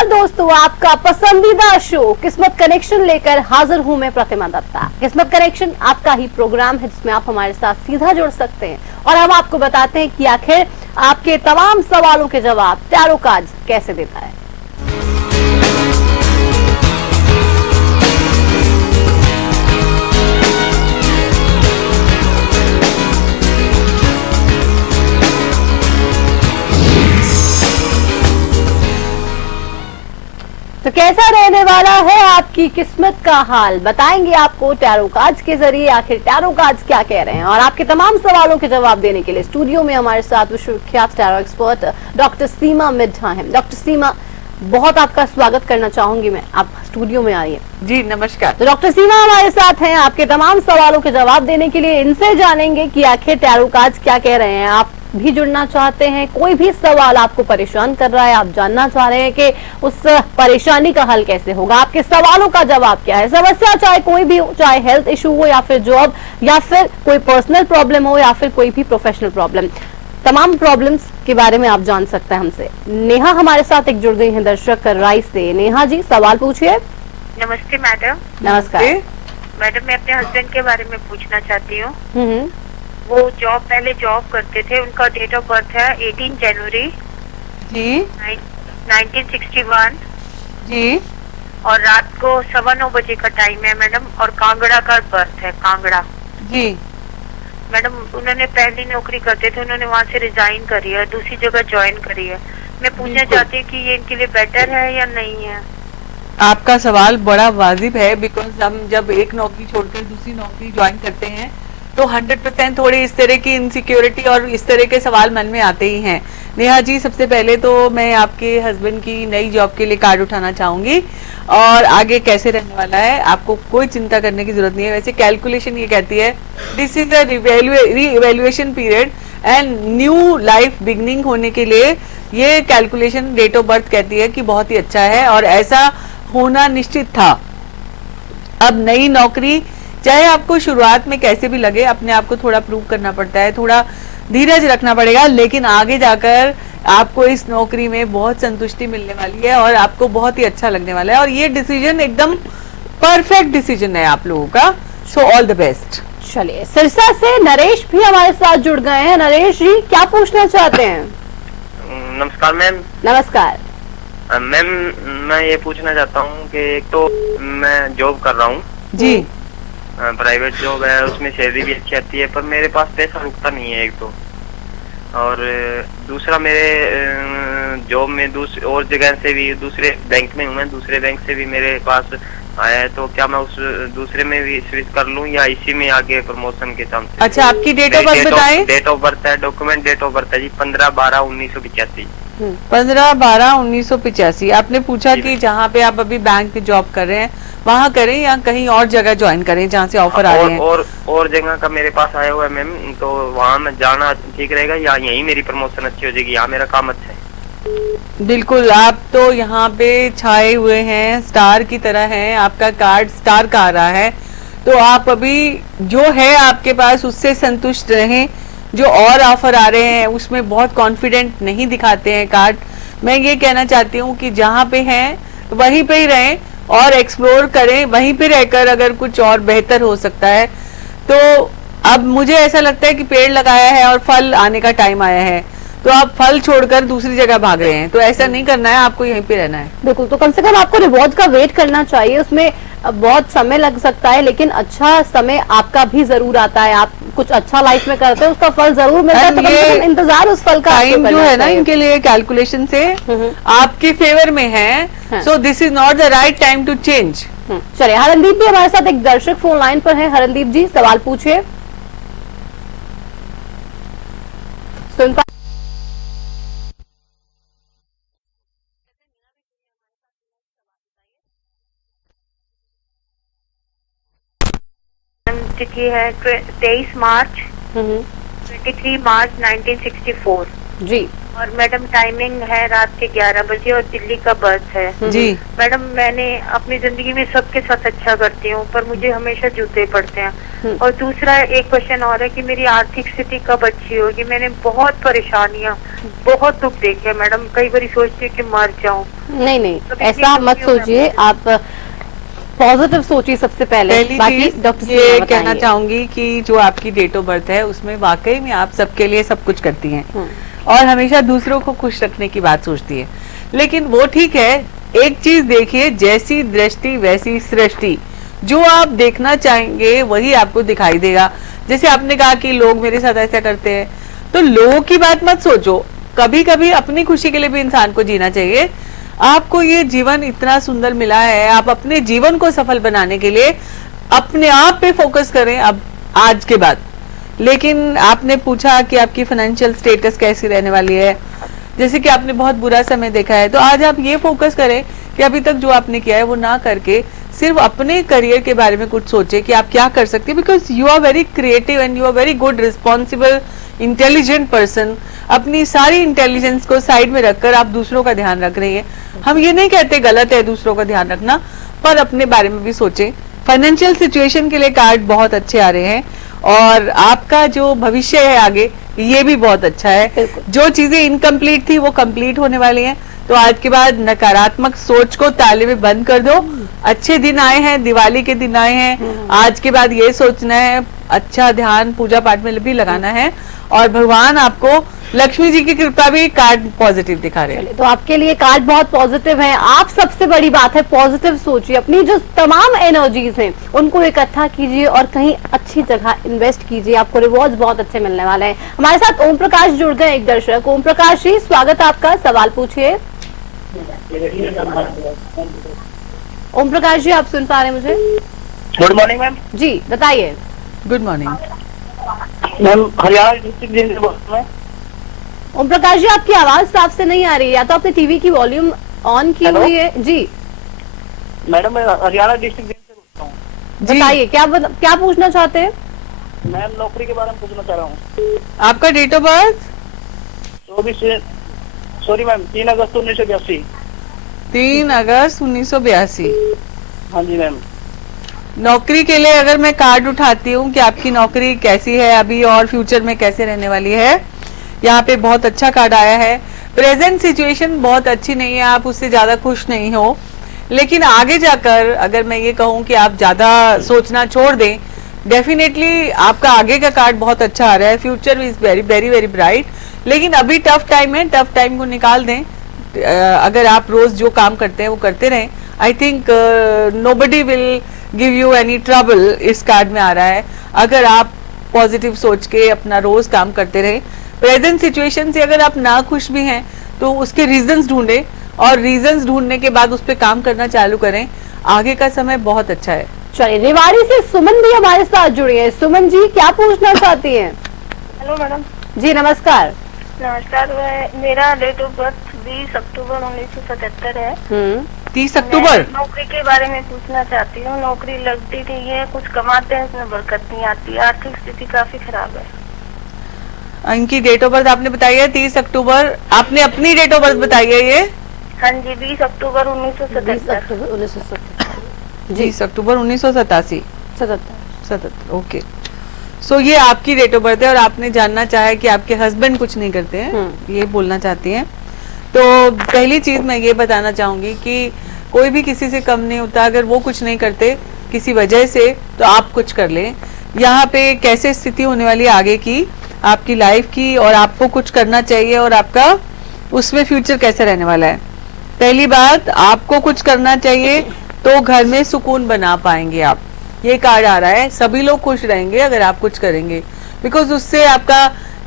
नमस्कार दोस्तों, आपका पसंदीदा शो किस्मत कनेक्शन लेकर हाजिर हूं मैं प्रतिमा दत्ता। किस्मत कनेक्शन आपका ही प्रोग्राम है जिसमें आप हमारे साथ सीधा जुड़ सकते हैं और हम आपको बताते हैं कि आखिर आपके तमाम सवालों के जवाब टैरो कार्ड कैसे देता है। तो कैसा रहने वाला है आपकी किस्मत का हाल, बताएंगे आपको टैरो कार्ड्स के जरिए। आखिर टैरो कार्ड्स क्या कह रहे हैं और आपके तमाम सवालों के जवाब देने के लिए स्टूडियो में हमारे साथ विश्वविख्यात टैरो एक्सपर्ट डॉक्टर सीमा मिड्ढा हैं। डॉक्टर सीमा, बहुत आपका स्वागत करना चाहूंगी मैं, आप स्टूडियो में आइए। जी नमस्कार। तो डॉक्टर सीमा हमारे साथ हैं आपके तमाम सवालों के जवाब देने के लिए। इनसे जानेंगे कि आखिर टैरो कार्ड्स क्या कह रहे हैं। आप भी जुड़ना चाहते हैं, कोई भी सवाल आपको परेशान कर रहा है, आप जानना चाह रहे हैं कि उस परेशानी का हल कैसे होगा, आपके सवालों का जवाब क्या है। समस्या चाहे कोई भी हो, चाहे हेल्थ इशू हो या फिर जॉब या फिर कोई पर्सनल प्रॉब्लम हो या फिर कोई भी प्रोफेशनल प्रॉब्लम, तमाम प्रॉब्लम्स के बारे में आप जान सकते हैं हमसे। नेहा हमारे साथ एक जुड़ गई है दर्शक राइस से। नेहा जी, सवाल पूछिए। नमस्ते मैडम। नमस्कार मैडम, मैं अपने हस्बैंड के बारे में पूछना चाहती हूँ। वो पहले जॉब करते थे, उनका डेट ऑफ बर्थ है 18 जनवरी जी 1961 जी और रात को 9:15 बजे का टाइम है मैडम, और कांगड़ा का बर्थ है, कांगड़ा। जी मैडम, उन्होंने पहली नौकरी करते थे, उन्होंने वहाँ से रिजाइन करी है, दूसरी जगह ज्वाइन करी है। मैं पूछना चाहती हूँ कि ये इनके लिए बेटर है या नहीं है। आपका सवाल बड़ा वाजिब है, बिकॉज हम जब एक नौकरी छोड़कर दूसरी नौकरी ज्वाइन करते हैं तो 100% थोड़ी इस तरह की इनसिक्योरिटी और इस तरह के सवाल मन में आते ही हैं। नेहा जी, सबसे पहले तो मैं आपके हस्बैंड की नई जॉब के लिए कार्ड उठाना चाहूंगी और आगे कैसे रहने वाला है आपको कोई चिंता करने की जरूरत नहीं है। वैसे कैलकुलेशन ये कहती है this is a reevaluation period and new life beginning होने के लिए ये कैलकुलेशन डेट ऑफ बर्थ कहती है कि बहुत ही अच्छा है और ऐसा होना निश्चित था। अब नई नौकरी, चाहे आपको शुरुआत में कैसे भी लगे, अपने आप को थोड़ा प्रूव करना पड़ता है, थोड़ा धीरज रखना पड़ेगा, लेकिन आगे जाकर आपको इस नौकरी में बहुत संतुष्टि मिलने वाली है और आपको बहुत ही अच्छा लगने वाला है और ये डिसीजन एकदम परफेक्ट डिसीजन है आप लोगों का। So all the best. चलिए, सिरसा से नरेश भी हमारे साथ जुड़ गए हैं। नरेश जी, क्या पूछना चाहते हैं? नमस्कार मैम। नमस्कार मैम, मैं ये पूछना चाहता हूँ कि एक तो मैं जॉब कर रहा हूँ जी, प्राइवेट जॉब है, उसमें सैलरी भी अच्छी आती है, पर मेरे पास पैसा रुकता नहीं है एक तो, और दूसरा मेरे जॉब में दूसरी और जगह से भी, दूसरे बैंक में हूँ मैं, दूसरे बैंक से भी मेरे पास आया है, तो क्या मैं उस दूसरे में भी स्विच कर लूँ या इसी में आगे प्रमोशन के चांस? अच्छा, आपकी डेट ऑफ बर्थ बताएं। डेट ऑफ बर्थ है, डॉक्यूमेंट डेट ऑफ बर्थ है जी 15/12/1985। 15/12/1985। आपने पूछा कि जहाँ पे आप अभी बैंक में जॉब कर रहे हैं वहाँ करें या कहीं और जगह ज्वाइन करें जहाँ से ऑफर आ रहे हैं? और जगह का मेरे पास आया हुआ है मैम, तो वहाँ मैं जाना ठीक रहेगा या यहीं मेरी प्रमोशन अच्छी हो जाएगी? यहाँ मेरा काम अच्छा है। बिल्कुल, आप तो यहाँ पे छाए हुए हैं, स्टार की तरह हैं, आपका कार्ड स्टार का आ रहा है, तो आप अभी जो है आपके पास उससे संतुष्ट रहें। जो और ऑफर आ रहे हैं उसमें बहुत कॉन्फिडेंट नहीं दिखाते हैं कार्ड। मैं ये कहना चाहती हूँ कि जहाँ पे हैं वहीं पे ही रहें और एक्सप्लोर करें, वहीं पे रहकर अगर कुछ और बेहतर हो सकता है तो। अब मुझे ऐसा लगता है कि पेड़ लगाया है और फल आने का टाइम आया है, तो आप फल छोड़कर दूसरी जगह भाग रहे हैं, तो ऐसा नहीं करना है, आपको यहीं पे रहना है। बिल्कुल, तो कम से कम आपको रिवॉर्ड का वेट करना चाहिए। उसमें बहुत समय लग सकता है लेकिन अच्छा समय आपका भी जरूर आता है। आप कुछ अच्छा लाइफ में करते हैं, उसका फल जरूर मिलता है, तो कम से कम इंतजार उस फल का टाइम जो है ना इनके लिए कैलकुलेशन से आपके फेवर में है। So this is not the right time to change. चलिए, हरनदीप भी हमारे साथ एक दर्शक फोन लाइन पर है। हरनदीप जी, सवाल पूछिए। सुन पा 23 मार्च 1964 जी। और मैडम टाइमिंग है रात के 11 बजे और दिल्ली का बस है। जी मैडम मैंने अपनी जिंदगी में सबके साथ अच्छा करती हूँ पर मुझे हमेशा जूते पड़ते हैं। और दूसरा एक क्वेश्चन और है कि मेरी आर्थिक स्थिति कब अच्छी होगी। मैंने बहुत परेशानियाँ बहुत दुख देखे मैडम, कई बार सोचती हूँ कि मर जाऊँ। नहीं नहीं, तो ऐसा इतनी मत दुखी हूँ मैं सोचिए, अपने- आप पॉजिटिव सोचिए सबसे पहले, पहली बाकी चीज डॉक्टर ये सीमा कहना बताएंगे। चाहूंगी कि जो आपकी डेट ऑफ बर्थ है उसमें वाकई में आप सबके लिए सब कुछ करती हैं हम्म। और हमेशा दूसरों को खुश रखने की बात सोचती है। लेकिन वो ठीक है, एक चीज देखिए, जैसी दृष्टि वैसी सृष्टि। जो आप देखना चाहेंगे वही आपको दिखाई देगा। जैसे आपने कहा कि लोग मेरे साथ ऐसा करते हैं, तो लोगों की बात मत सोचो, कभी कभी अपनी खुशी के लिए भी इंसान को जीना चाहिए। आपको ये जीवन इतना सुंदर मिला है, आप अपने जीवन को सफल बनाने के लिए अपने आप पे फोकस करें अब आज के बाद। लेकिन आपने पूछा कि आपकी फाइनेंशियल स्टेटस कैसी रहने वाली है, जैसे कि आपने बहुत बुरा समय देखा है, तो आज आप ये फोकस करें कि अभी तक जो आपने किया है वो ना करके सिर्फ अपने करियर के बारे में कुछ सोचे कि आप क्या कर सकते हैं। Because you are very creative and you are very good responsible intelligent person. अपनी सारी इंटेलिजेंस को साइड में रखकर आप दूसरों का ध्यान रख रही हैं। हम ये नहीं कहते गलत है दूसरों का ध्यान रखना, पर अपने बारे में भी सोचें। फाइनेंशियल सिचुएशन के लिए कार्ड बहुत अच्छे आ रहे हैं और आपका जो भविष्य है आगे ये भी बहुत अच्छा है। जो चीजें इनकम्प्लीट थी वो कंप्लीट होने वाली हैं। तो आज के बाद नकारात्मक सोच को ताले में बंद कर दो। अच्छे दिन आए हैं, दिवाली के दिन आए हैं, आज के बाद ये सोचना है, अच्छा ध्यान पूजा पाठ में भी लगाना है और भगवान आपको लक्ष्मी जी की कृपा भी कार्ड पॉजिटिव दिखा रहे हैं। तो आपके लिए कार्ड बहुत पॉजिटिव है। आप सबसे बड़ी बात है पॉजिटिव सोचिए, अपनी जो तमाम एनर्जीज हैं उनको इकट्ठा कीजिए और कहीं अच्छी जगह इन्वेस्ट कीजिए, आपको रिवॉर्ड्स बहुत अच्छे मिलने वाले हैं। हमारे साथ ओम प्रकाश जुड़ गए, एक दर्शक। ओम प्रकाश जी, स्वागत है आपका, सवाल पूछिए। ओम प्रकाश जी, आप सुन पा रहे हैं मुझे? Good morning ma'am. जी बताइए। Good morning. Ma'am Haryana district जिले से बोल रहा हूं। ओम प्रकाश जी, आपकी आवाज साफ से नहीं आ रही है, या तो आपने टीवी की वॉल्यूम ऑन की हेलो? हुई है। जी मैडम मैं हरियाणा डिस्ट्रिक्ट जिले से बोल रहा हूँ। बताइए, क्या पूछना चाहते हैं? मैम नौकरी के बारे में पूछना चाह रहा हूँ। आपका डेट ऑफ बर्थ? 3 अगस्त 1982। 3 अगस्त 1982। हाँ जी मैम। नौकरी के लिए अगर मैं कार्ड उठाती हूँ कि आपकी नौकरी कैसी है अभी और फ्यूचर में कैसे रहने वाली है, यहाँ पे बहुत अच्छा कार्ड आया है। प्रेजेंट सिचुएशन बहुत अच्छी नहीं है, आप उससे ज्यादा खुश नहीं हो, लेकिन आगे जाकर अगर मैं ये कहूँ कि आप ज्यादा सोचना छोड़ दें, डेफिनेटली आपका आगे का कार्ड बहुत अच्छा आ रहा है। Future is very very very bright, लेकिन अभी टफ टाइम है, टफ टाइम को निकाल दें। अगर आप रोज जो काम करते हैं वो करते रहें, I think nobody will give you any trouble. इस कार्ड में आ रहा है अगर आप पॉजिटिव सोच के अपना रोज काम करते रहे। प्रेजेंट सिचुएशन से अगर आप ना खुश भी हैं तो उसके रीजंस ढूंढें और रीजंस ढूंढने के बाद उस पर काम करना चालू करें। आगे का समय बहुत अच्छा है। चलिए, रेवाड़ी से सुमन भी हमारे साथ जुड़ी है। सुमन जी, क्या पूछना चाहती हैं? Hello madam. जी नमस्कार। नमस्कार, मेरा डेट ऑफ बर्थ 20 अक्टूबर 1977 है। 30 अक्टूबर। मैं नौकरी के बारे में पूछना चाहती हूँ। नौकरी लगती नहीं है, कुछ कमाते हैं उसमें बरकत नहीं आती, आर्थिक स्थिति काफी खराब है। इनकी डेट ऑफ बर्थ आपने बताई है 30 अक्टूबर। आपने अपनी डेट ऑफ बर्थ बताई है ये? हाँ जी, 20 अक्टूबर 1977। 20 अक्टूबर 1987। 77। ओके, सो ये आपकी डेट ऑफ बर्थ है और आपने जानना चाहा कि आपके हस्बैंड कुछ नहीं करते हैं, ये बोलना चाहती हैं। तो पहली चीज मैं ये बताना चाहूंगी कि कोई भी किसी से कम नहीं होता। अगर वो कुछ नहीं करते किसी वजह से तो आप कुछ कर लें। यहाँ पे कैसे स्थिति होने वाली है आगे की आपकी लाइफ की, और आपको कुछ करना चाहिए और आपका उसमें फ्यूचर कैसे रहने वाला है। पहली बात, आपको कुछ करना चाहिए तो घर में सुकून बना पाएंगे आप। ये कार्ड आ रहा है, सभी लोग खुश रहेंगे अगर आप कुछ करेंगे, बिकॉज उससे आपका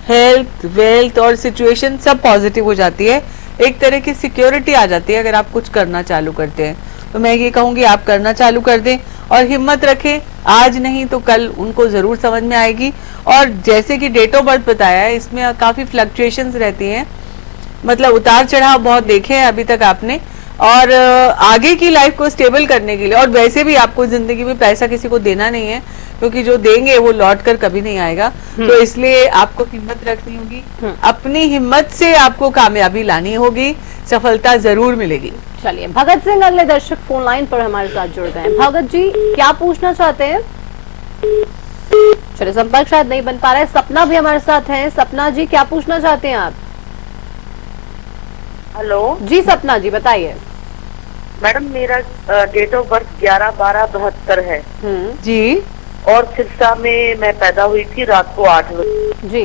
हेल्थ, वेल्थ और सिचुएशन सब पॉजिटिव हो जाती है। एक तरह की सिक्योरिटी आ जाती है अगर आप कुछ करना चालू करते हैं। तो मैं ये कहूंगी आप करना चालू कर दें और हिम्मत रखें, आज नहीं तो कल उनको जरूर समझ में आएगी। और जैसे कि डेट ऑफ बर्थ बताया है, इसमें काफी फ्लक्चुएशंस रहती हैं, मतलब उतार चढ़ाव बहुत देखे हैं अभी तक आपने। और आगे की लाइफ को स्टेबल करने के लिए, और वैसे भी आपको जिंदगी में पैसा किसी को देना नहीं है, क्योंकि जो देंगे वो लौट कर कभी नहीं आएगा। तो इसलिए आपको हिम्मत रखनी होगी, अपनी हिम्मत से आपको कामयाबी लानी होगी, सफलता जरूर मिलेगी। चलिए, भगत सिंह अगले दर्शक फोन लाइन पर हमारे साथ जुड़ गए हैं। भगत जी, क्या पूछना चाहते हैं? चलिए, संपर्क शायद नहीं बन पा रहा है। सपना भी हमारे साथ है। सपना जी, क्या पूछना चाहते हैं आप? हेलो जी सपना जी, बताइए। मैडम, मेरा डेट ऑफ बर्थ 11/12/72 है जी। और सिरसा में मैं पैदा हुई थी रात को 8 बजे। जी।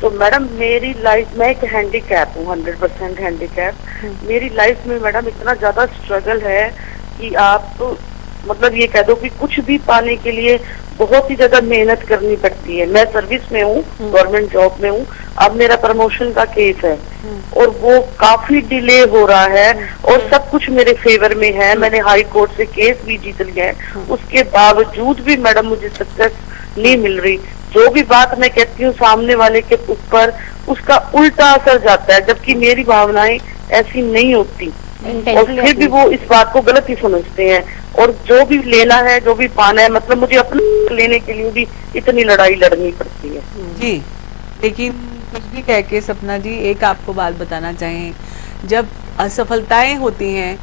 तो मैडम मेरी लाइफ में एक हैंडीकैप हूँ, 100% हैंडीकैप। मेरी लाइफ में मैडम इतना ज्यादा स्ट्रगल है कि आप तो मतलब ये कह दो कि कुछ भी पाने के लिए बहुत ही ज्यादा मेहनत करनी पड़ती है। मैं सर्विस में हूँ, गवर्नमेंट जॉब में हूँ। अब मेरा प्रमोशन का केस है और वो काफी डिले हो रहा है और सब कुछ मेरे फेवर में है। मैंने हाई कोर्ट से केस भी जीत लिया है, उसके बावजूद भी मैडम मुझे सक्सेस नहीं मिल रही। जो भी बात मैं कहती हूँ सामने वाले के ऊपर उसका उल्टा असर जाता है, जबकि मेरी भावनाएं ऐसी नहीं होती और फिर भी वो इस बात को गलत ही समझते हैं। और जो भी लेना है, जो भी पाना है, मतलब मुझे अपने लेने के लिए भी इतनी लड़ाई लड़नी पड़ती है। जी, लेकिन कुछ भी कह के सपना जी एक आपको बात बताना चाहें, जब असफलताएं होती हैं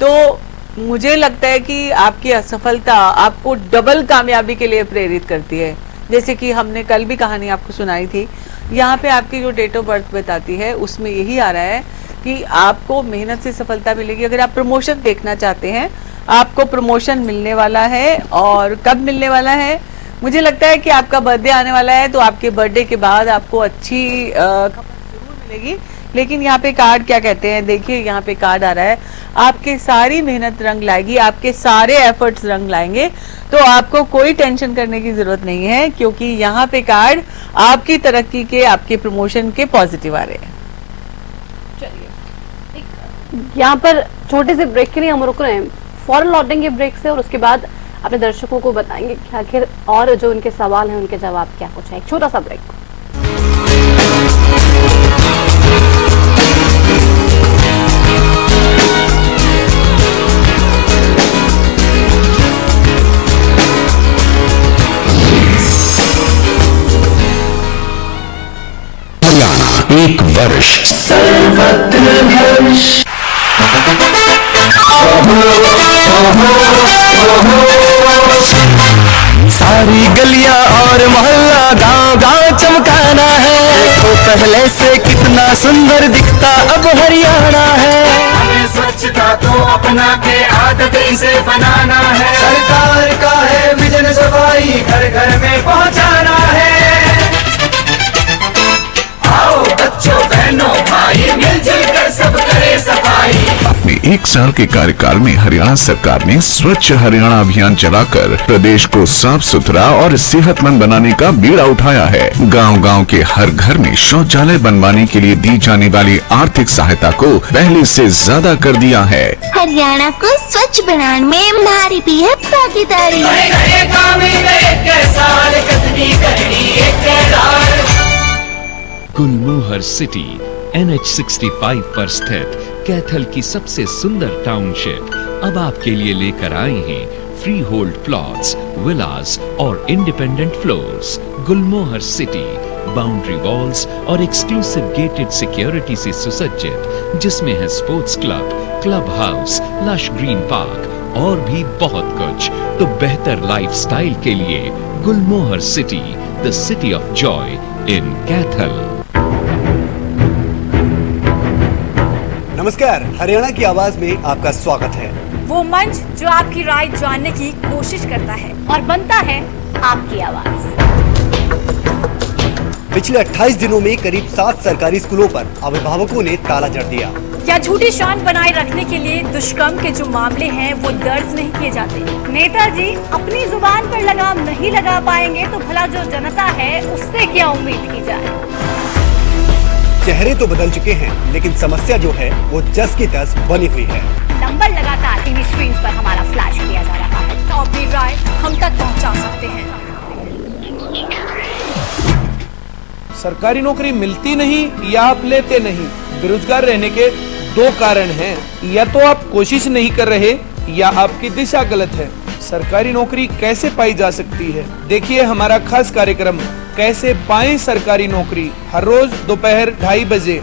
तो मुझे लगता है कि आपकी असफलता आपको डबल कामयाबी के लिए प्रेरित करती है। जैसे कि हमने कल भी कहानी आपको सुनाई थी, यहाँ पे आपकी जो डेट ऑफ बर्थ बताती है उसमें यही आ रहा है कि आपको मेहनत से सफलता मिलेगी। अगर आप प्रमोशन देखना चाहते हैं, आपको प्रमोशन मिलने वाला है। और कब मिलने वाला है? मुझे लगता है कि आपका बर्थडे आने वाला है, तो आपके बर्थडे के बाद आपको अच्छी खबर जरूर मिलेगी। लेकिन यहाँ पे कार्ड क्या कहते हैं, देखिए यहाँ पे कार्ड आ रहा है, आपके सारी मेहनत रंग लाएगी, आपके सारे एफर्ट्स रंग लाएंगे। तो आपको कोई टेंशन करने की जरूरत नहीं है, क्योंकि यहाँ पे कार्ड आपकी तरक्की के, आपके प्रमोशन के पॉजिटिव आ रहे हैं। यहाँ पर छोटे से ब्रेक के लिए हम रुक रहे हैं, फौरन लौटेंगे ब्रेक से और उसके बाद अपने दर्शकों को बताएंगे कि आखिर और जो उनके सवाल हैं उनके जवाब क्या कुछ है। एक छोटा सा ब्रेक। हरियाणा एक वर्ष सर्वत्र हर्ष। सारी गलियां और मोहल्ला गांव गांव चमकाना है। देखो पहले से कितना सुंदर दिखता अब हरियाणा है। हमें स्वच्छता तो अपना के आदत इसे बनाना है। सरकार का है विजन, सफाई घर घर में पहुंचाना है। आओ बच्चों बहनों भाई मिलजुल कर सब करे सफाई। अपने 1 साल के कार्यकाल में हरियाणा सरकार ने स्वच्छ हरियाणा अभियान चलाकर प्रदेश को साफ सुथरा और सेहतमंद बनाने का बीड़ा उठाया है। गांव-गांव के हर घर में शौचालय बनवाने के लिए दी जाने वाली आर्थिक सहायता को पहले से ज्यादा कर दिया है। हरियाणा को स्वच्छ बनाने में हमारी भी है भागीदारी। गुलमोहर सिटी NH65 पर स्थित कैथल की सबसे सुंदर टाउनशिप अब आपके लिए लेकर आए हैं फ्री होल्ड प्लॉट्स, विलास और independent floors. Gulmohar city boundary walls और एक्सक्लूसिव गेटेड सिक्योरिटी से सुसज्जित, जिसमें है sports club, club house, lush green park और भी बहुत कुछ। तो बेहतर लाइफस्टाइल के लिए Gulmohar city, the city of joy in Kaithal. नमस्कार, हरियाणा की आवाज में आपका स्वागत है। वो मंच जो आपकी राय जानने की कोशिश करता है और बनता है आपकी आवाज। पिछले 28 दिनों में करीब 7 सरकारी स्कूलों पर अभिभावकों ने ताला जड़ दिया। क्या झूठी शान बनाए रखने के लिए दुष्कर्म के जो मामले हैं वो दर्ज नहीं किए जाते? नेताजी अपनी जुबान पर लगाम नहीं लगा पाएंगे तो भला जो जनता है उससे क्या उम्मीद की जाए? चेहरे तो बदल चुके हैं, लेकिन समस्या जो है वो जस की तस बनी हुई है। नंबर लगातार टीवी स्क्रीन पर हमारा फ्लैश किया जा रहा है, तो अपनी राय हम तक पहुंचा सकते हैं। सरकारी नौकरी मिलती नहीं या आप लेते नहीं, बेरोजगार रहने के 2 कारण हैं। या तो आप कोशिश नहीं कर रहे या आपकी दिशा गलत है। सरकारी नौकरी कैसे पाई जा सकती है। देखिए हमारा खास कार्यक्रम कैसे पाएं सरकारी नौकरी, हर रोज दोपहर 2:30 बजे।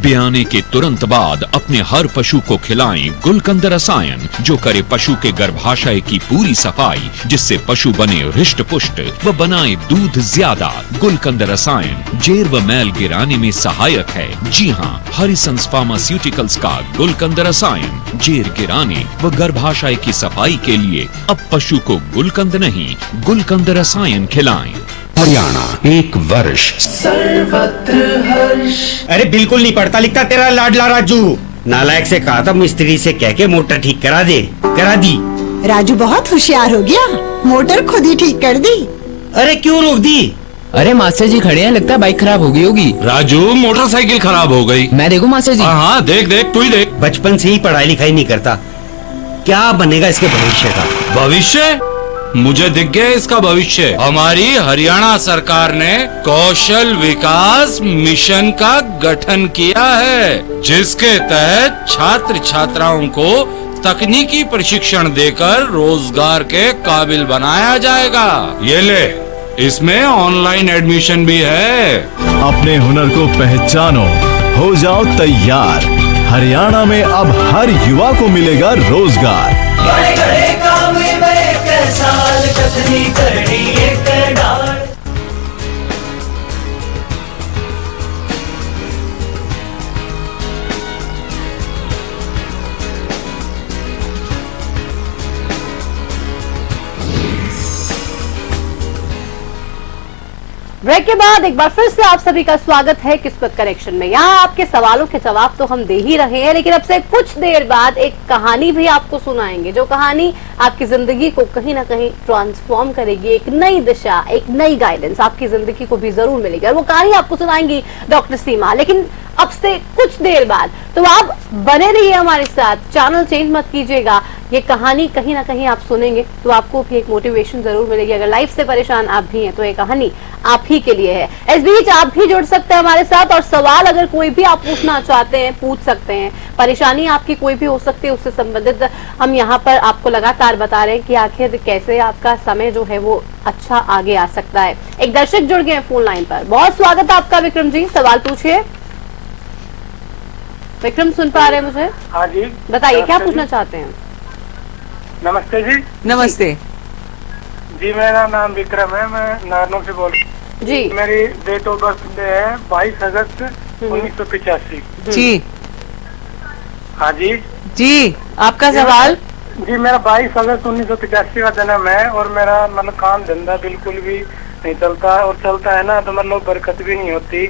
ब्याने के तुरंत बाद अपने हर पशु को खिलाएं गुलकंद रसायन, जो करे पशु के गर्भाशय की पूरी सफाई, जिससे पशु बने हृष्ट पुष्ट व बनाए दूध ज्यादा। गुलकंद रसायन जेर व मैल गिराने में सहायक है। जी हाँ, हरिसंस फार्मास्यूटिकल्स का गुलकंद रसायन जेर गिराने व गर्भाशय की सफाई के लिए अब पशु को गुलकंद नहीं, गुलकंद रसायन खिलाएं। हरियाणा 1 वर्ष सर्वत्र हर्ष। अरे बिल्कुल नहीं पढ़ता लिखता तेरा लाडला राजू। नालायक से कहा था मिस्त्री से कह के मोटर ठीक करा दे, करा दी। राजू बहुत होशियार हो गया, मोटर खुद ही ठीक कर दी। अरे क्यों रोक दी? अरे मास्टर जी खड़े हैं, लगता है बाइक खराब हो गई होगी। राजू मोटरसाइकिल खराब हो गई। मैं देखूं मास्टर जी? हाँ देख देख, तू ही देख। बचपन से ही पढ़ाई लिखाई नहीं करता, क्या बनेगा इसके भविष्य का? भविष्य? मुझे दिख गया इसका भविष्य। हमारी हरियाणा सरकार ने कौशल विकास मिशन का गठन किया है, जिसके तहत छात्र छात्राओं को तकनीकी प्रशिक्षण देकर रोजगार के काबिल बनाया जाएगा। ये ले, इसमें ऑनलाइन एडमिशन भी है। अपने हुनर को पहचानो, हो जाओ तैयार। हरियाणा में अब हर युवा को मिलेगा रोजगार। बड़े बड़े काम साल कथनी करनी एक डाल। ब्रेक के बाद एक बार फिर से आप सभी का स्वागत है किस्मत कनेक्शन में। यहाँ आपके सवालों के जवाब तो हम दे ही रहे हैं, लेकिन अब से कुछ देर बाद एक कहानी भी आपको सुनाएंगे, जो कहानी आपकी जिंदगी को कहीं ना कहीं ट्रांसफॉर्म करेगी। एक नई दिशा, एक नई गाइडेंस आपकी जिंदगी को भी जरूर मिलेगी, और वो कहानी आपको सुनाएंगी डॉक्टर सीमा। लेकिन अब से कुछ देर बाद, तो आप बने रहिए हमारे साथ, चैनल चेंज मत कीजिएगा। ये कहानी कहीं ना कहीं आप सुनेंगे तो आपको भी एक मोटिवेशन जरूर मिलेगी। अगर लाइफ से परेशान आप भी हैं तो ये कहानी आप ही के लिए है। इस बीच आप भी जुड़ सकते हैं हमारे साथ, और सवाल अगर कोई भी आप पूछना चाहते हैं पूछ सकते हैं। परेशानी आपकी कोई भी हो सकती है, उससे संबंधित हम यहाँ पर आपको लगातार बता रहे हैं कि आखिर कैसे आपका समय जो है वो अच्छा आगे आ सकता है। एक दर्शक जुड़ गए फोन लाइन पर, बहुत स्वागत है आपका विक्रम जी, सवाल पूछिए। विक्रम सुन पा रहे हैं मुझे? हाँ जी बताइए क्या पूछना चाहते हैं। नमस्ते जी। नमस्ते जी, मेरा नाम विक्रम है, मैं नारनौ से बोल रहा हूँ जी। मेरी डेट ऑफ बर्थ है 22 अगस्त 1985 जी। हाँ जी जी, आपका सवाल? जी, मेरा 22 अगस्त 1985 का जन्म है, और मेरा मतलब काम धंधा बिल्कुल भी नहीं चलता, और चलता है ना तो मतलब बरकत भी नहीं होती,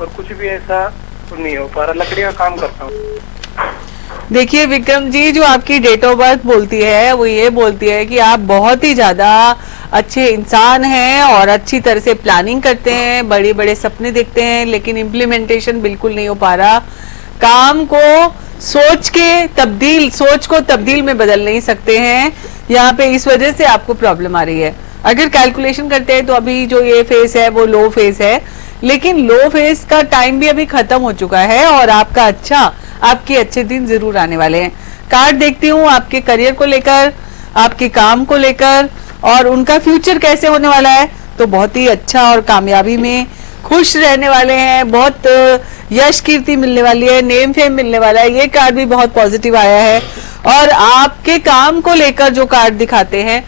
और कुछ भी ऐसा नहीं हो पा रहा। लकड़ी का काम करता हूँ। देखिए विक्रम जी, जो आपकी डेट ऑफ बर्थ बोलती है वो ये बोलती है कि आप बहुत ही ज्यादा अच्छे इंसान हैं और अच्छी तरह से प्लानिंग करते हैं, बड़े बड़े सपने देखते हैं, लेकिन इम्प्लीमेंटेशन बिल्कुल नहीं हो पा रहा। काम को सोच को तब्दील में बदल नहीं सकते हैं, यहाँ पे इस वजह से आपको प्रॉब्लम आ रही है। अगर कैलकुलेशन करते हैं तो अभी जो ये फेस है वो लो फेस है, लेकिन लो फेस का टाइम भी अभी खत्म हो चुका है, और आपके अच्छे दिन जरूर आने वाले हैं। कार्ड देखती हूँ आपके करियर को लेकर, आपके काम को लेकर, और उनका फ्यूचर कैसे होने वाला है, तो बहुत ही अच्छा और कामयाबी में खुश रहने वाले हैं। बहुत यश कीर्ति मिलने वाली है, नेम फेम मिलने वाला है। ये कार्ड भी बहुत पॉजिटिव आया है। और आपके काम को लेकर जो कार्ड दिखाते हैं,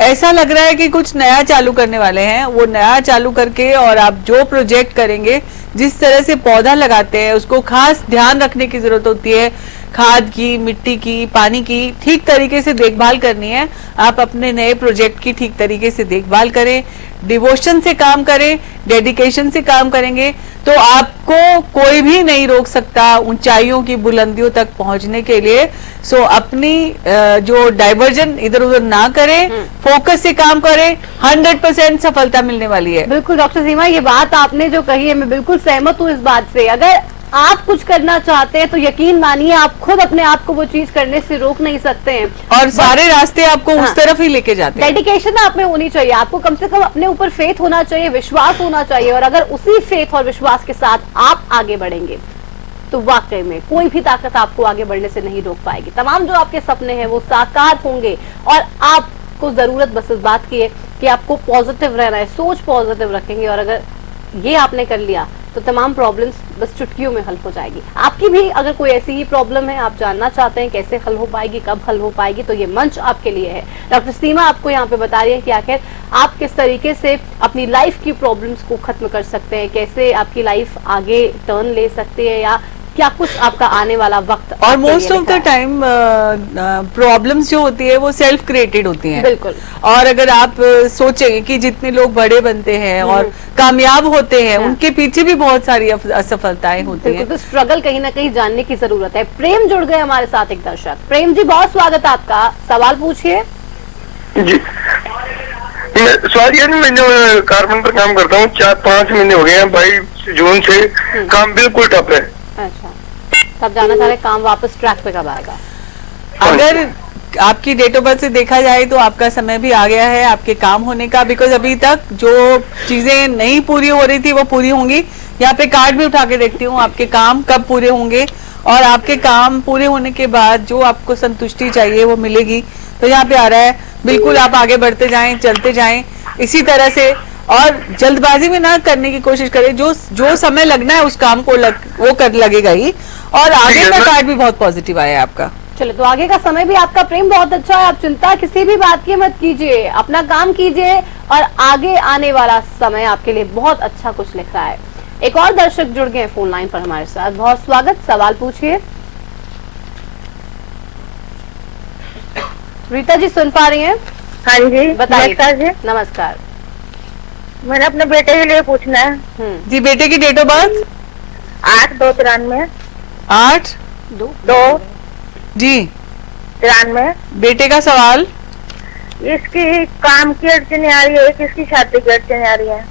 ऐसा लग रहा है कि कुछ नया चालू करने वाले हैं। वो नया चालू करके, और आप जो प्रोजेक्ट करेंगे, जिस तरह से पौधा लगाते हैं उसको खास ध्यान रखने की जरूरत होती है। खाद की, मिट्टी की, पानी की ठीक तरीके से देखभाल करनी है। आप अपने नए प्रोजेक्ट की ठीक तरीके से देखभाल करें, डिवोशन से काम करें, डेडिकेशन से काम करेंगे तो आपको कोई भी नहीं रोक सकता ऊंचाइयों की बुलंदियों तक पहुंचने के लिए। सो अपनी जो डाइवर्जन इधर उधर ना करें, फोकस से काम करें, 100% सफलता मिलने वाली है। बिल्कुल डॉक्टर सीमा, ये बात आपने जो कही है मैं बिल्कुल सहमत हूँ इस बात से। अगर आप कुछ करना चाहते हैं तो यकीन मानिए आप खुद अपने आप को वो चीज करने से रोक नहीं सकते हैं, और सारे रास्ते आपको उस तरफ ही लेके जाते हैं। डेडिकेशन आप में होनी चाहिए, आपको कम से कम अपने ऊपर फेथ होना चाहिए, विश्वास होना चाहिए, और अगर उसी फेथ और विश्वास के साथ आप आगे बढ़ेंगे तो वाकई में कोई भी ताकत आपको आगे बढ़ने से नहीं रोक पाएगी। तमाम जो आपके सपने हैं वो साकार होंगे, और आपको जरूरत बस इस बात की है कि आपको पॉजिटिव रहना है, सोच पॉजिटिव रखेंगे, और अगर ये आपने कर लिया तो तमाम प्रॉब्लम्स बस चुटकियों में हल हो जाएगी। आपकी भी अगर कोई ऐसी ही प्रॉब्लम है, आप जानना चाहते हैं कैसे हल हो पाएगी, कब हल हो पाएगी, तो ये मंच आपके लिए है। डॉक्टर सीमा आपको यहाँ पे बता रही है कि आखिर आप किस तरीके से अपनी लाइफ की प्रॉब्लम्स को खत्म कर सकते हैं, कैसे आपकी लाइफ आगे टर्न ले सकती है, या क्या कुछ आपका आने वाला वक्त। और most of the time problems जो होती है वो सेल्फ क्रिएटेड होती हैं। बिल्कुल। और अगर आप सोचें कि जितने लोग बड़े बनते हैं और कामयाब होते हैं, उनके पीछे भी बहुत सारी असफलताएं होती हैं। तो स्ट्रगल कहीं ना कहीं जानने की जरूरत है। प्रेम जुड़ गए हमारे साथ एक दर्शक। प्रेम जी, बहुत स्वागत आपका, सवाल पूछिए। जी, सॉरी, मैं जो कारपेंटर काम करता हूँ 4-5 महीने हो गए हैं, 22 जून से काम बिल्कुल ठप है। अच्छा, तब जाना चाह रहे काम वापस ट्रैक पे कब आएगा? अगर आपकी डेट ऑफ बर्थ से देखा जाए तो आपका समय भी आ गया है आपके काम होने का, बिकॉज अभी तक जो चीजें नहीं पूरी हो रही थी वो पूरी होंगी। यहाँ पे कार्ड भी उठा के देखती हूँ आपके काम कब पूरे होंगे, और आपके काम पूरे होने के बाद जो आपको संतुष्टि चाहिए वो मिलेगी। तो यहाँ पे आ रहा है बिल्कुल आप आगे बढ़ते जाएं, चलते जाएं इसी तरह से, और जल्दबाजी में ना करने की कोशिश करें। जो समय लगना है उस काम को वो कर लगेगा ही। और आगे का कार्ड भी बहुत पॉजिटिव आया है आपका। चलो, तो आगे का समय भी आपका प्रेम बहुत अच्छा है। आप चिंता किसी भी बात की मत कीजिए, अपना काम कीजिए, और आगे आने वाला समय आपके लिए बहुत अच्छा कुछ लिख रहा है। एक और दर्शक जुड़ गए फोन लाइन पर हमारे साथ, बहुत स्वागत, सवाल पूछिए। रीता जी सुन पा रही हैं? हाँ जी, बताइए। नमस्कार। मैंने अपने बेटे के लिए पूछना है। जी, बेटे की डेट ऑफ बर्थ 8/2/93। 8/2 जी 93। बेटे का सवाल? इसकी काम की अड़चन आ रही है, किसकी शादी की अड़चन आ रही है?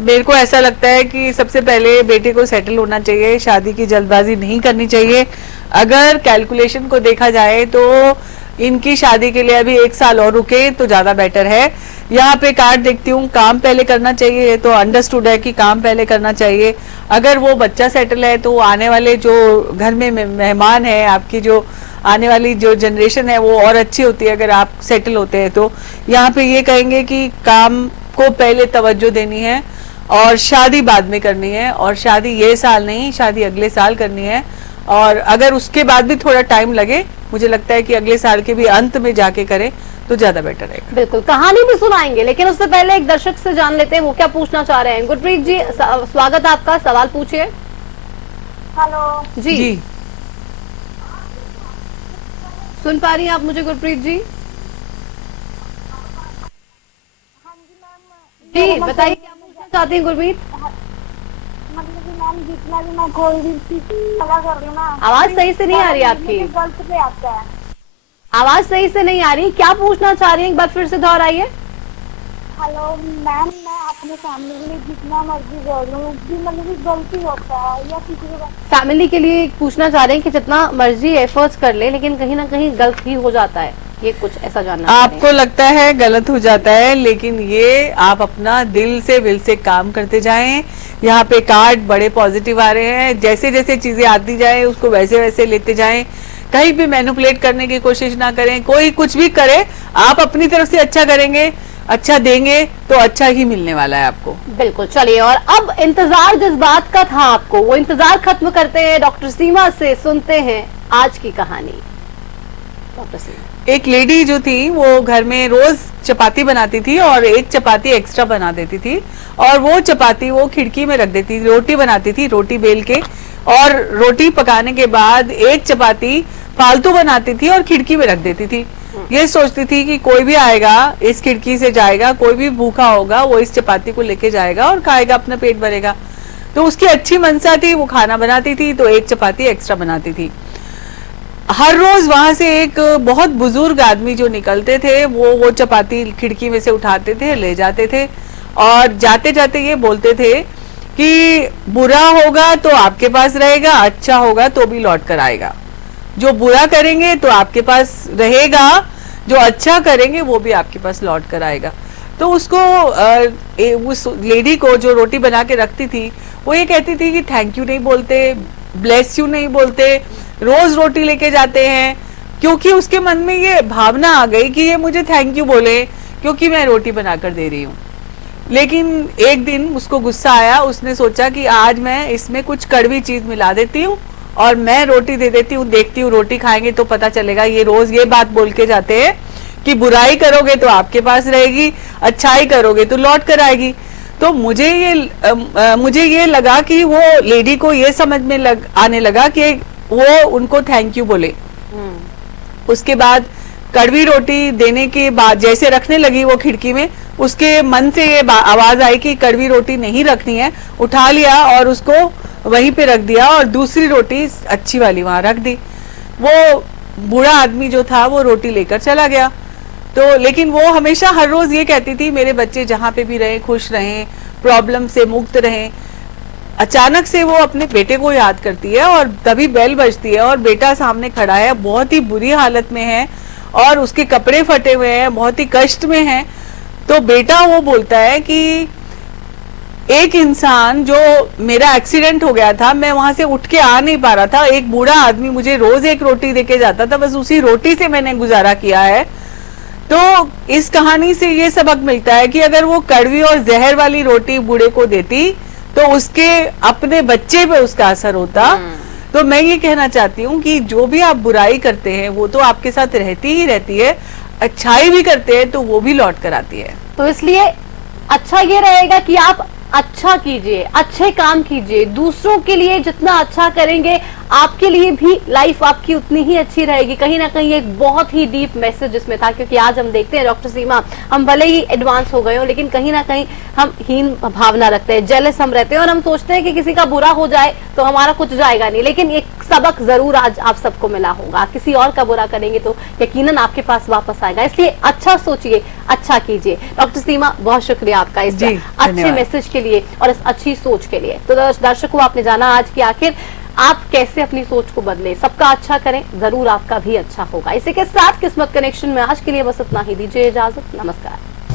मेरे को ऐसा लगता है कि सबसे पहले बेटे को सेटल होना चाहिए, शादी की जल्दबाजी नहीं करनी चाहिए। अगर कैलकुलेशन को देखा जाए तो इनकी शादी के लिए अभी 1 साल और रुके तो ज्यादा बेटर है। यहाँ पे कार्ड देखती हूँ, काम पहले करना चाहिए, तो अंडरस्टूड है कि काम पहले करना चाहिए। अगर वो बच्चा सेटल है तो आने वाले जो घर में मेहमान है, आपकी जो आने वाली जो जनरेशन है वो और अच्छी होती है अगर आप सेटल होते हैं। तो यहाँ पे ये कहेंगे कि काम को पहले तवज्जो देनी है और शादी बाद में करनी है, और शादी ये साल नहीं, शादी अगले साल करनी है। और अगर उसके बाद भी थोड़ा टाइम लगे, मुझे लगता है कि अगले साल के भी अंत में जाके करें तो ज्यादा बेटर है। बिल्कुल, कहानी भी सुनाएंगे, लेकिन उससे पहले एक दर्शक से जान लेते हैं वो क्या पूछना चाह रहे हैं। गुरप्रीत जी, स्वागत आपका, सवाल पूछिए। हेलो जी, सुन पा रही हैं आप मुझे गुरप्रीत जी? जी बताइए, क्या पूछना चाहती हैं गुरप्रीत? मतलब कि मैम जितना भी मैं कोई भी चीज कर रही हूँ ना, आवाज सही से नहीं आ रही आपकी। गलत पे आता है, आवाज सही से नहीं आ रही, क्या पूछना चाह रही हैं? एक बार फिर से दोहराइए। हेलो मैम, मैं अपने फैमिली के लिए जितना मर्जी कर लूँ, मतलब कि गलती होता है या किसी को फैमिली के लिए पूछना चाह रहे हैं कि जितना मर्जी एफर्ट्स कर ले लेकिन कहीं ना कहीं गलत ही हो जाता है, ये कुछ ऐसा जानना आपको लगता है गलत हो जाता है, लेकिन ये आप अपना दिल से विल से काम करते जाएं। यहाँ पे कार्ड बड़े पॉजिटिव आ रहे हैं, जैसे जैसे चीजें आती जाए उसको वैसे वैसे लेते जाएं, कहीं भी मैनिपुलेट करने की कोशिश ना करें। कोई कुछ भी करे, आप अपनी तरफ से अच्छा करेंगे, अच्छा देंगे तो अच्छा ही मिलने वाला है आपको। बिल्कुल, चलिए, और अब इंतजार जिस बात का था आपको, वो इंतजार खत्म करते हैं, डॉक्टर सीमा से सुनते हैं आज की कहानी। डॉक्टर सीमा, एक लेडी जो थी वो घर में रोज चपाती बनाती थी और एक चपाती एक्स्ट्रा बना देती थी, और वो चपाती वो खिड़की में रख देती थी। रोटी बनाती थी, रोटी बेल के, और रोटी पकाने के बाद एक चपाती फालतू बनाती थी और खिड़की में रख देती थी। ये सोचती थी कि कोई भी आएगा इस खिड़की से जाएगा, कोई भी भूखा होगा वो इस चपाती को लेके जाएगा और खाएगा, अपना पेट भरेगा। तो उसकी अच्छी मनसा थी, वो खाना बनाती थी तो एक चपाती एक्स्ट्रा बनाती थी। हर रोज वहां से एक बहुत बुजुर्ग आदमी जो निकलते थे वो चपाती खिड़की में से उठाते थे, ले जाते थे, और जाते जाते ये बोलते थे कि बुरा होगा तो आपके पास रहेगा, अच्छा होगा तो भी लौट कर आएगा। जो बुरा करेंगे तो आपके पास रहेगा, जो अच्छा करेंगे वो भी आपके पास लौट कर आएगा। तो उसको उस लेडी को जो रोटी बना के रखती थी वो ये कहती थी कि थैंक यू नहीं बोलते, ब्लेस यू नहीं बोलते, रोज रोटी लेके जाते हैं, क्योंकि उसके मन में ये भावना आ गई कि ये मुझे थैंक यू बोले क्योंकि मैं रोटी बनाकर दे रही हूँ। लेकिन एक दिन उसको गुस्सा आया, उसने सोचा कि आज मैं इसमें कुछ कड़वी चीज मिला देती हूँ और मैं रोटी दे देती हूँ, देखती हूँ रोटी खाएंगे तो पता चलेगा। ये रोज ये बात बोल के जाते हैं कि बुराई करोगे तो आपके पास रहेगी, अच्छाई करोगे तो लौट कर आएगी। तो मुझे ये लगा कि वो लेडी को ये समझ में आने लगा कि वो उनको थैंक यू बोले। उसके बाद कड़वी रोटी देने के बाद जैसे रखने लगी वो खिड़की में, उसके मन से ये आवाज आई कि कड़वी रोटी नहीं रखनी है। उठा लिया और उसको वहीं पे रख दिया और दूसरी रोटी अच्छी वाली वहां रख दी। वो बूढ़ा आदमी जो था वो रोटी लेकर चला गया। तो लेकिन वो हमेशा हर रोज ये कहती थी मेरे बच्चे जहां पे भी रहे खुश रहें, प्रॉब्लम से मुक्त रहें। अचानक से वो अपने बेटे को याद करती है और तभी बेल बजती है और बेटा सामने खड़ा है, बहुत ही बुरी हालत में है और उसके कपड़े फटे हुए हैं, बहुत ही कष्ट में है। तो बेटा वो बोलता है कि एक इंसान जो मेरा एक्सीडेंट हो गया था, मैं वहां से उठ के आ नहीं पा रहा था, एक बूढ़ा आदमी मुझे रोज एक रोटी देके जाता था, बस उसी रोटी से मैंने गुजारा किया है। तो इस कहानी से ये सबक मिलता है कि अगर वो कड़वी और जहर वाली रोटी बूढ़े को देती तो उसके अपने बच्चे पे उसका असर होता। तो मैं ये कहना चाहती हूँ कि जो भी आप बुराई करते हैं वो तो आपके साथ रहती ही रहती है, अच्छाई भी करते हैं तो वो भी लौट कर आती है। तो इसलिए अच्छा ये रहेगा कि आप अच्छा कीजिए, अच्छे काम कीजिए, दूसरों के लिए जितना अच्छा करेंगे आपके लिए भी लाइफ आपकी उतनी ही अच्छी रहेगी। कहीं ना कहीं एक बहुत ही डीप मैसेज इसमें था, क्योंकि आज हम देखते हैं डॉक्टर सीमा, हम भले ही एडवांस हो गए हो लेकिन कहीं ना कहीं हम हीन भावना रखते हैं, जेलस हम रहते हैं और हम सोचते हैं कि किसी का बुरा हो जाए तो हमारा कुछ जाएगा नहीं। लेकिन एक सबक जरूर आज आप सबको मिला होगा, किसी और का बुरा करेंगे तो यकीनन आपके पास वापस आएगा। इसलिए अच्छा सोचिए, अच्छा कीजिए। डॉक्टर सीमा बहुत शुक्रिया आपका इस अच्छे मैसेज के लिए और इस अच्छी सोच के लिए। तो दर्शकों आपने जाना आज की आखिर आप कैसे अपनी सोच को बदलें, सबका अच्छा करें, जरूर आपका भी अच्छा होगा। इसी के साथ किस्मत कनेक्शन में आज के लिए बस इतना ही, दीजिए इजाजत, नमस्कार।